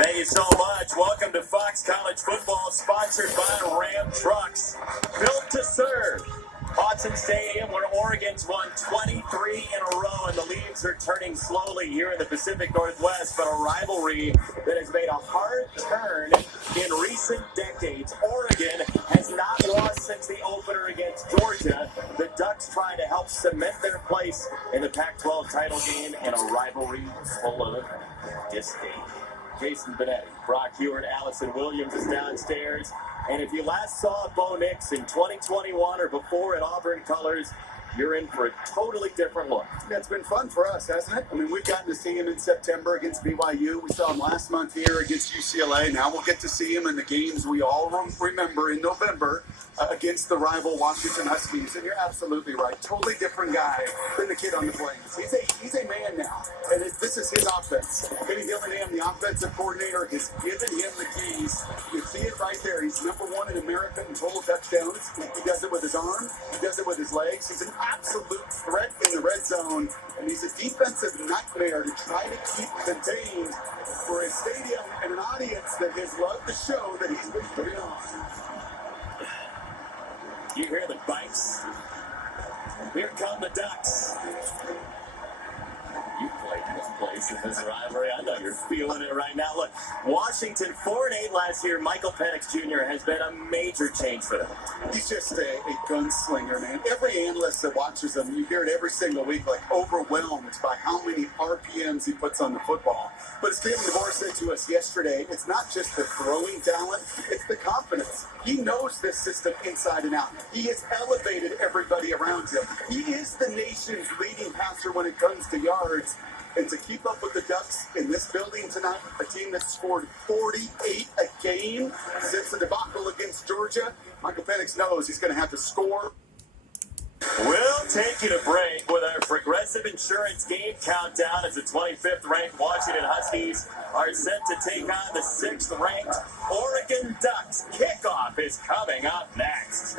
Thank you so much. Welcome to Fox College Football, sponsored by Ram Trucks. Built to serve. Autzen Stadium, where Oregon's won 23 in a row, and the leaves are turning slowly here in the Pacific Northwest. But a rivalry that has made a hard turn in recent decades. Oregon has not lost since the opener against Georgia. The Ducks trying to help cement their place in the Pac-12 title game in a rivalry full of disdain. Jason Benetti, Brock Hewitt, Allison Williams is downstairs. And if you last saw Bo Nix in 2021 or before in Auburn colors, you're in for a totally different look. Yeah, it's been fun for us, hasn't it? I mean, we've gotten to see him in September against BYU. We saw him last month here against UCLA. Now we'll get to see him in the games we all remember in November against the rival Washington Huskies. And you're absolutely right. Totally different guy than the kid on the Flames. He's a man now, and this is his offense. Kenny Dillingham, the offensive coordinator, has given him the keys. You see it right there. He's number one in America in total touchdowns. He does it with his arm. He does it with his legs. He's an absolute threat in the red zone, and he's a defensive nightmare to try to keep contained for a stadium and an audience that has loved the show that he's been putting on. You hear the bikes? Here come the Ducks. You played this place in this rivalry. I know you're feeling it right now. Look, Washington 4-8 last year. Michael Penix Jr. has been a major change for them. He's just a gunslinger, man. Every analyst that watches him, you hear it every single week, like overwhelmed by how many RPMs he puts on the football. But as Kalen DeBoer said to us yesterday, it's not just the throwing talent, it's the confidence. He knows this system inside and out. He has elevated everybody around him. He is the nation's leading passer when it comes to yards. And to keep up with the Ducks in this building tonight, a team that's scored 48 a game since the debacle against Georgia, Michael Penix knows he's going to have to score. We'll take you to break with our Progressive Insurance game countdown as the 25th ranked Washington Huskies are set to take on the 6th ranked Oregon Ducks. Kickoff is coming up next.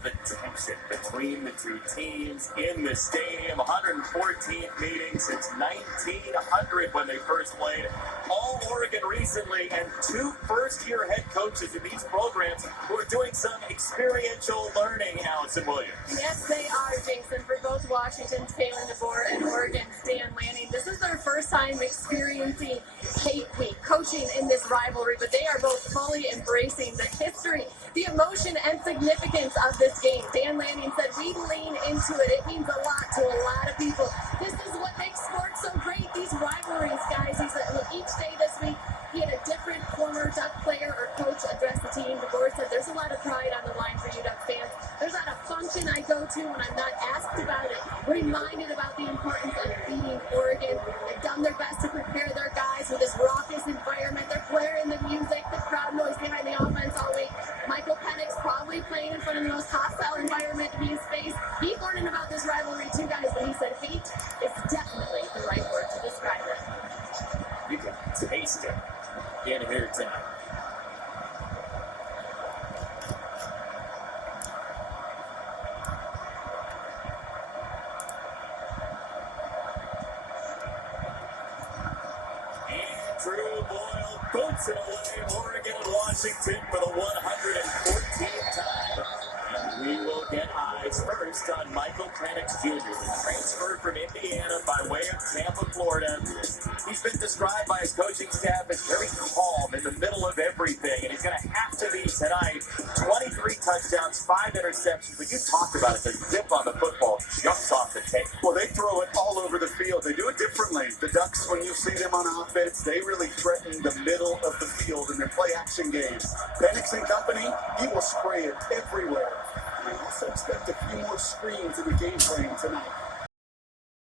The tension between the two teams in the stadium. 114th meeting since 1900 when they first played. All Oregon recently, and two first-year head coaches in these programs who are doing some experiential learning. Allison Williams. Yes, they are, Jason. For both Washington's Kalen DeBoer and Oregon's Dan Lanning, this is their first time experiencing coaching in this rivalry, but they are both fully embracing the history, the emotion, and significance of this game. Dan Lanning said, "We lean into it. It means a lot to a lot of people. This is what makes sports so great, these rivalries, guys." He said, each day this week, he had a different former Duck player or coach address the team. DeBoer said, "There's a lot of pride on the line for you Duck fans. There's not a function I go to when I'm not asked about it, reminded about the importance of beating Oregon. They've done their best to prepare their guys with this raucous environment. They're blaring the music, the crowd noise behind the offense all week. Michael Penix probably playing in front of the most hostile environment he has faced. He's learning about this rivalry too, guys, but he said hate is definitely the right word to describe it." You can taste it in here tonight. Andrew Boyle boots it away. Oregon and Washington for the 114th time. And we will get eyes first on Michael Penix Jr., the transfer from Indiana by way of Tampa, Florida. He's been described by his coaching staff as very calm in the middle of everything, and he's going to have to be tonight. 23 touchdowns, 5 interceptions, but you talked about it. The zip on the football jumps off the tape. Well, they throw it all over the field. They do it differently. The Ducks, when you see them on offense, they really threaten the middle of the field in their play-action games. Penix and company, he will spray it everywhere. I also expect a few more screens in the game plan tonight.